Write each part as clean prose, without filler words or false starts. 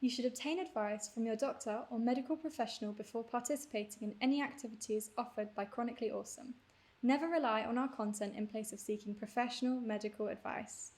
You should obtain advice from your doctor or medical professional before participating in any activities offered by Chronically Awesome. Never rely on our content in place of seeking professional medical advice.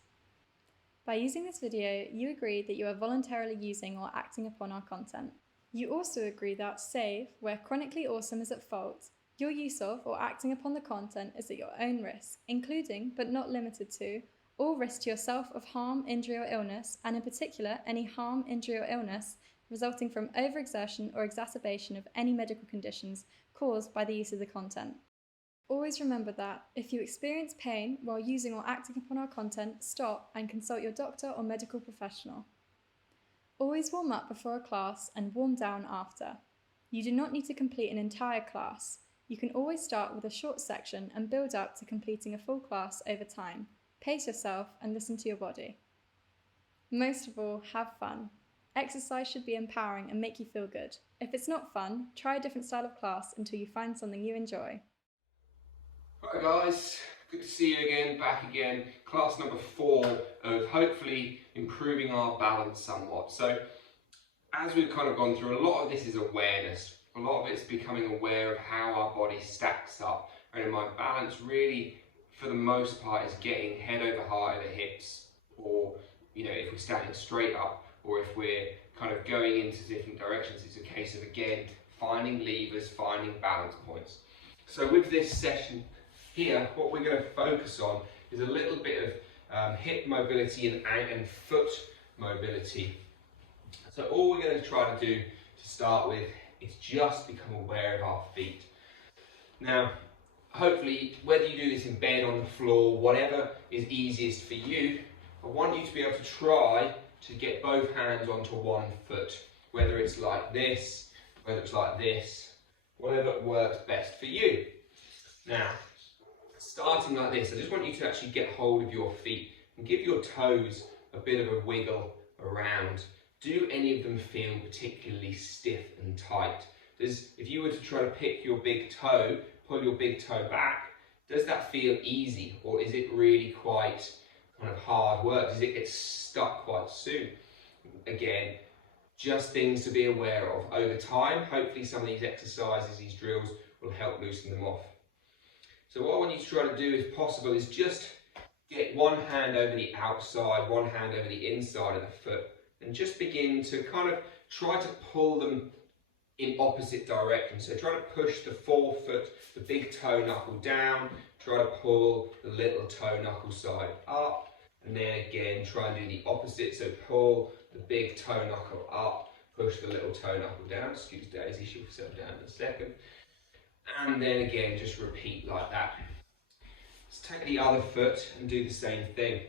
By using this video, you agree that you are voluntarily using or acting upon our content. You also agree that, save where Chronically Awesome is at fault, your use of or acting upon the content is at your own risk, including, but not limited to, all risk to yourself of harm, injury or illness, and in particular any harm, injury or illness resulting from overexertion or exacerbation of any medical conditions caused by the use of the content. Always remember that, if you experience pain while using or acting upon our content, stop and consult your doctor or medical professional. Always warm up before a class and warm down after. You do not need to complete an entire class. You can always start with a short section and build up to completing a full class over time. Pace yourself and listen to your body. Most of all, have fun. Exercise should be empowering and make you feel good. If it's not fun, try a different style of class until you find something you enjoy. Hi guys, good to see you again, back again. Class number 4 of hopefully improving our balance somewhat. So as we've kind of gone through, a lot of this is awareness. A lot of it's becoming aware of how our body stacks up. And my balance really, for the most part, is getting head over heart at the hips, or if we're standing straight up, or if we're kind of going into different directions, it's a case of, again, finding levers, finding balance points. So with this session here, what we're going to focus on is a little bit of hip mobility and foot mobility. So all we're going to try to do to start with is just become aware of our feet. Now, hopefully, whether you do this in bed, on the floor, whatever is easiest for you, I want you to be able to try to get both hands onto one foot, whether it's like this, whether it's like this, whatever works best for you. Now, starting like this, I just want you to actually get hold of your feet and give your toes a bit of a wiggle around. Do any of them feel particularly stiff and tight? If you were to try to pick your big toe, pull your big toe back, does that feel easy, or is it really quite kind of hard work? Does it get stuck quite soon? Again, just things to be aware of. Over time, hopefully some of these exercises, these drills, will help loosen them off. So what I want you to try to do, if possible, is just get one hand over the outside, one hand over the inside of the foot, and just begin to kind of try to pull them in opposite directions. So try to push the forefoot, the big toe knuckle down, try to pull the little toe knuckle side up, and then again try and do the opposite. So pull the big toe knuckle up, push the little toe knuckle down. Excuse Daisy, she'll settle down in a second. And then again, just repeat like that. Let's take the other foot and do the same thing.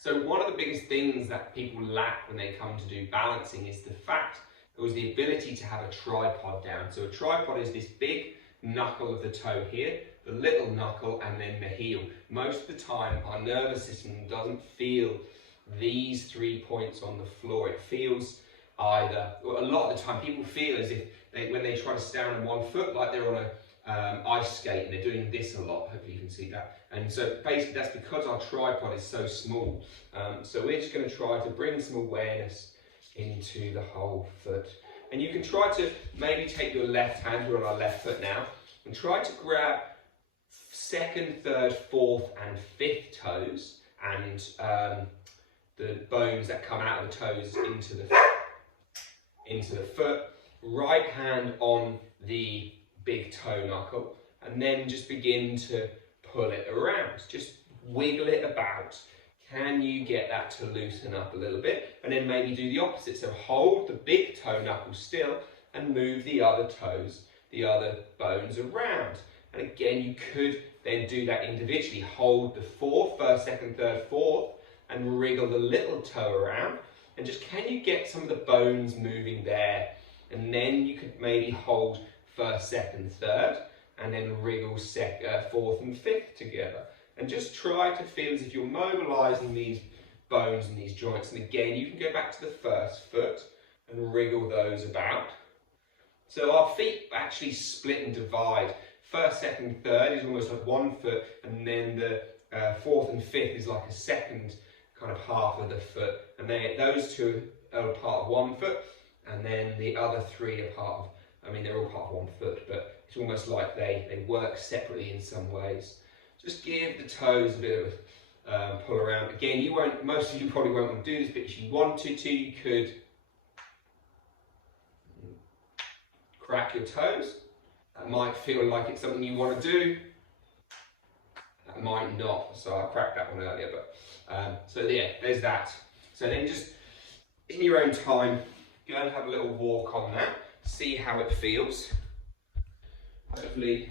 So one of the biggest things that people lack when they come to do balancing is the fact there was the ability to have a tripod down. So a tripod is this big knuckle of the toe here, the little knuckle, and then the heel. Most of the time, our nervous system doesn't feel these 3 points on the floor. It feels either, well, a lot of the time, people feel as if when they try to stand on one foot, like they're on a ice skate, and they're doing this a lot. Hopefully you can see that. And so basically that's because our tripod is so small. So we're just going to try to bring some awareness into the whole foot. And you can try to maybe take your left hand, we're on our left foot now, and try to grab second, third, fourth and fifth toes, and the bones that come out of the toes into the foot. Right hand on the big toe knuckle, and then just begin to pull it around. Just wiggle it about. Can you get that to loosen up a little bit? And then maybe do the opposite. So hold the big toe knuckle still and move the other toes, the other bones around. And again, you could then do that individually. Hold the fourth, first, second, third, fourth, and wriggle the little toe around. And just, can you get some of the bones moving there? And then you could maybe hold first, second, third, and then wriggle fourth and fifth together. And just try to feel as if you're mobilizing these bones and these joints. And again, you can go back to the first foot and wriggle those about. So our feet actually split and divide. First, second, third is almost like one foot, and then the fourth and fifth is like a second kind of half of the foot. And those two are part of one foot, and then the other three are part of, I mean, they're all part of one foot, but it's almost like they work separately in some ways. Just give the toes a bit of a pull around. Again, most of you probably won't want to do this, but if you wanted to, you could crack your toes. That might feel like it's something you want to do. That might not, so I cracked that one earlier, but so yeah, there's that. So then just in your own time, go and have a little walk on that, see how it feels. Hopefully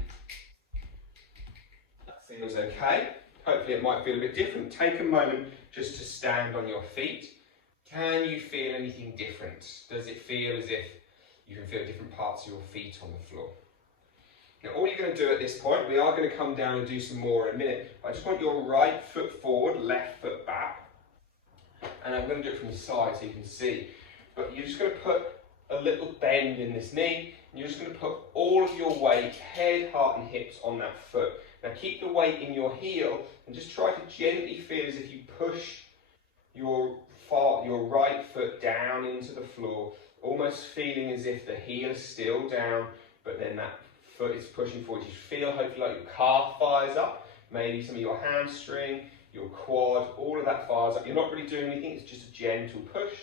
that feels okay. Hopefully it might feel a bit different. Take a moment just to stand on your feet. Can you feel anything different? Does it feel as if you can feel different parts of your feet on the floor? Now all you're going to do at this point, we are going to come down and do some more in a minute. I just want your right foot forward, left foot back. And I'm going to do it from the side so you can see. But you're just going to put a little bend in this knee. And you're just going to put all of your weight, head, heart and hips on that foot. Now keep the weight in your heel and just try to gently feel as if you push your right foot down into the floor, almost feeling as if the heel is still down, but then that foot is pushing forward. You feel hopefully like your calf fires up, maybe some of your hamstring, your quad, all of that fires up. You're not really doing anything, it's just a gentle push,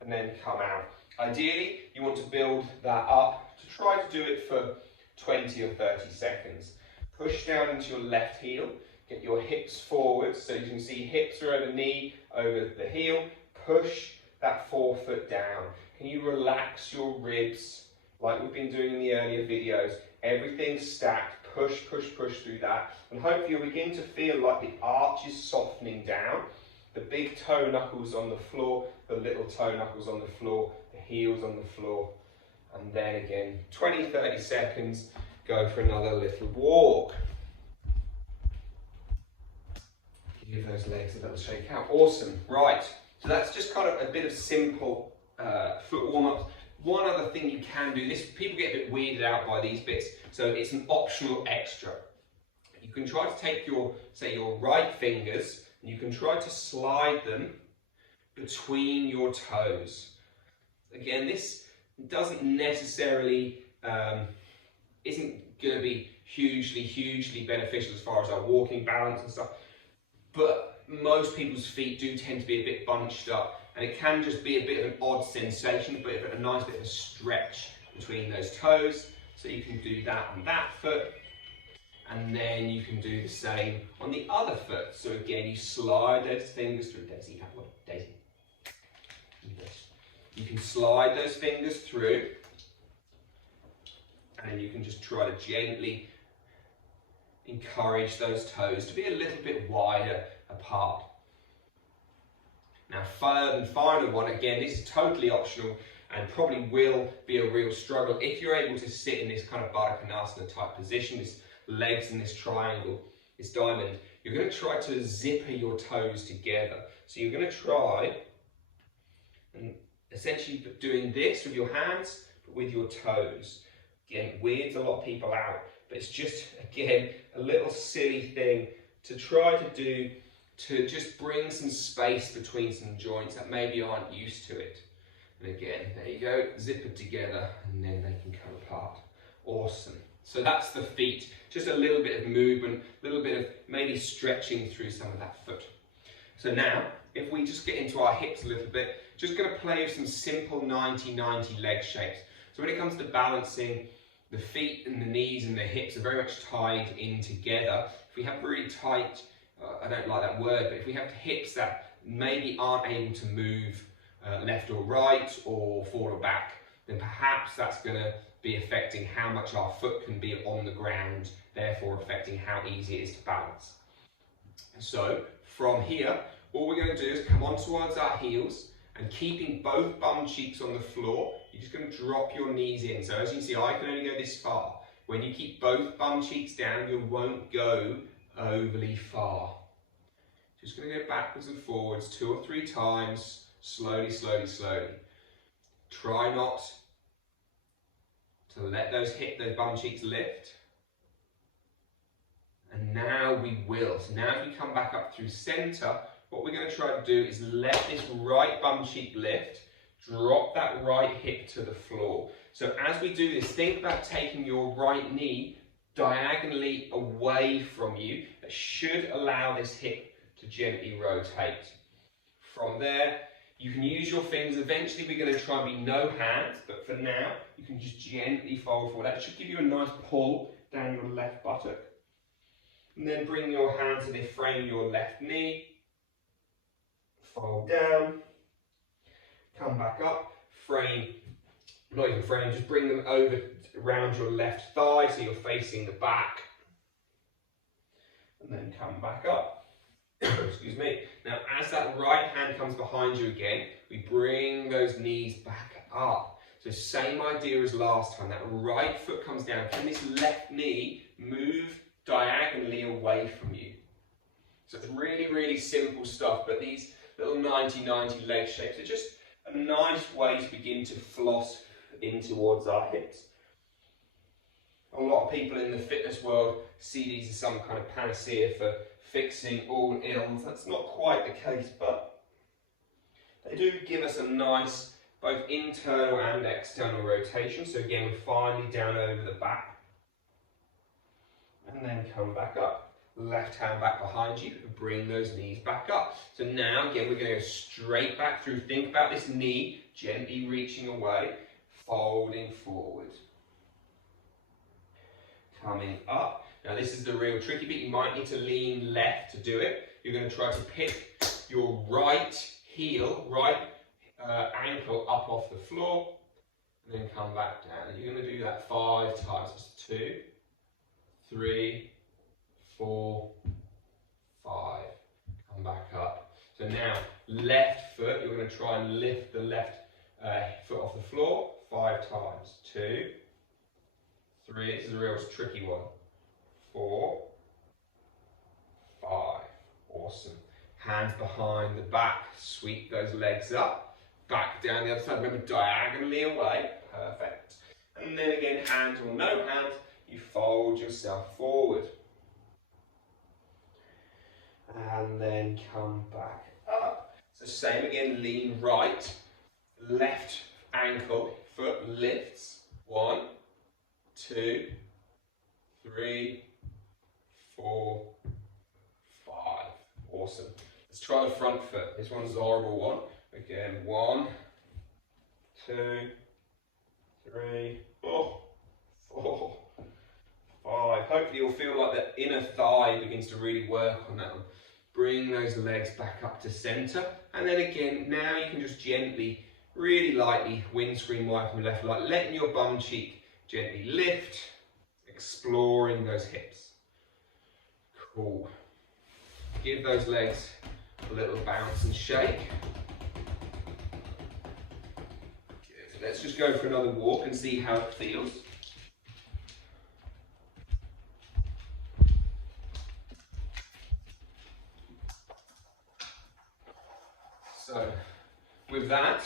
and then come out. Ideally, you want to build that up to try to do it for 20 or 30 seconds. Push down into your left heel, get your hips forward, so you can see hips are over knee, over the heel. Push that forefoot down. Can you relax your ribs like we've been doing in the earlier videos? Everything's stacked, push, push, push through that. And hopefully you'll begin to feel like the arch is softening down. The big toe knuckles on the floor, the little toe knuckles on the floor, the heels on the floor. And then again, 20, 30 seconds, go for another little walk. Give those legs a little shake out. Awesome, right. So that's just kind of a bit of simple foot warm-ups. One other thing you can do, people get a bit weirded out by these bits, so it's an optional extra. You can try to take your right fingers, and you can try to slide them between your toes. Again, this doesn't necessarily, isn't going to be hugely beneficial as far as our walking balance and stuff, but most people's feet do tend to be a bit bunched up, and it can just be a bit of an odd sensation, but a nice bit of a stretch between those toes. So you can do that on that foot, and then you can do the same on the other foot. So again, you slide those fingers through. Daisy, that one, Daisy. You can slide those fingers through, and you can just try to gently encourage those toes to be a little bit wider apart. Now, third and final one, again, this is totally optional and probably will be a real struggle. If you're able to sit in this kind of Baddha Konasana type position, this legs in this triangle, this diamond, you're going to try to zipper your toes together. So you're going to try and essentially doing this with your hands, but with your toes. Again, weirds a lot of people out, but it's just, again, a little silly thing to try to do to just bring some space between some joints that maybe aren't used to it. And again, there you go, zippered together, and then they can come apart. Awesome. So that's the feet. Just a little bit of movement, a little bit of maybe stretching through some of that foot. So now, if we just get into our hips a little bit, just going to play with some simple 90-90 leg shapes. So when it comes to balancing, the feet and the knees and the hips are very much tied in together. If we have really tight, I don't like that word, but if we have hips that maybe aren't able to move left or right or forward or back, then perhaps that's going to be affecting how much our foot can be on the ground, therefore affecting how easy it is to balance. So from here, all we're going to do is come on towards our heels, and keeping both bum cheeks on the floor, you're just going to drop your knees in. So as you can see, I can only go this far. When you keep both bum cheeks down, you won't go overly far. Just going to go backwards and forwards 2 or 3 times, slowly, slowly, slowly. Try not to let those bum cheeks lift. And now we will. So now as we come back up through center, what we're going to try to do is let this right bum cheek lift. drop that right hip to the floor. So as we do this, think about taking your right knee diagonally away from you. That should allow this hip to gently rotate. From there, you can use your fingers. Eventually we're going to try and be no hands, but for now, you can just gently fold forward. That should give you a nice pull down your left buttock. And then bring your hands to the frame of your left knee. Fold down. Come back up. Frame, not even frame, just bring them over around your left thigh so you're facing the back. And then come back up. Excuse me. Now, as that right hand comes behind you again, we bring those knees back up. So same idea as last time. That right foot comes down. Can this left knee move diagonally away from you? So it's really, really simple stuff, but these little 90-90 leg shapes are just a nice way to begin to floss in towards our hips. A lot of people in the fitness world see these as some kind of panacea for fixing all ills. That's not quite the case, but they do give us a nice both internal and external rotation. So again, we're finally down over the back. And then come back up. Left hand back behind you and bring those knees back up. So now, again, we're going to go straight back through. Think about this knee gently reaching away, folding forward. Coming up. Now this is the real tricky bit. You might need to lean left to do it. You're going to try to pick your right heel, right ankle up off the floor, and then come back down. And you're going to do that 5 times. It's 2, 3, 4, 5. Come back up. So now, left foot, you're going to try and lift the left foot off the floor 5 times. 2, 3, this is a real tricky one. 4, 5. Awesome. Hands behind the back. Sweep those legs up. Back down the other side. Remember, diagonally away. Perfect. And then again, hands or no hands, you fold yourself forward. And then come back up. So same again, lean right. Left ankle, foot lifts. 1, 2, 3, 4, 5. Awesome. Let's try the front foot. This one's a horrible one. Again, 1, 2, 3, 4, 5. Hopefully you'll feel like the inner thigh begins to really work on that one. Bring those legs back up to center. And then again, now you can just gently, really lightly, windscreen wipe from left, like letting your bum cheek gently lift, exploring those hips. Cool. Give those legs a little bounce and shake. Good. Let's just go for another walk and see how it feels. So, with that,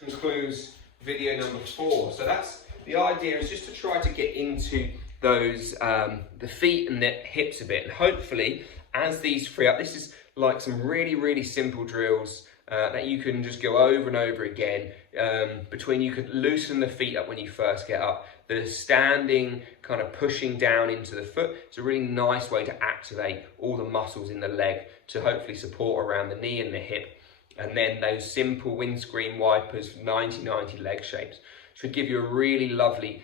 concludes video number 4. So that's the idea, is just to try to get into those the feet and the hips a bit, and hopefully as these free up, this is like some really, really simple drills that you can just go over and over again. You could loosen the feet up when you first get up. The standing, kind of pushing down into the foot, it's a really nice way to activate all the muscles in the leg to hopefully support around the knee and the hip. And then those simple windscreen wipers, 90-90 leg shapes, should give you a really lovely,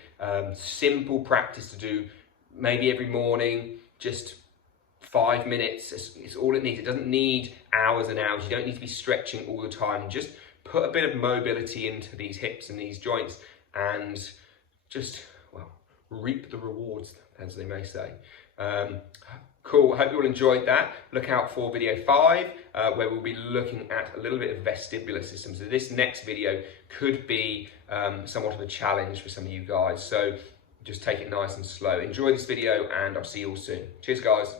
simple practice to do maybe every morning, just 5 minutes. It's all it needs. It doesn't need hours and hours. You don't need to be stretching all the time. Just put a bit of mobility into these hips and these joints and just, well, reap the rewards, as they may say. Cool, I hope you all enjoyed that. Look out for video 5, where we'll be looking at a little bit of vestibular system. So this next video could be somewhat of a challenge for some of you guys. So just take it nice and slow. Enjoy this video and I'll see you all soon. Cheers, guys.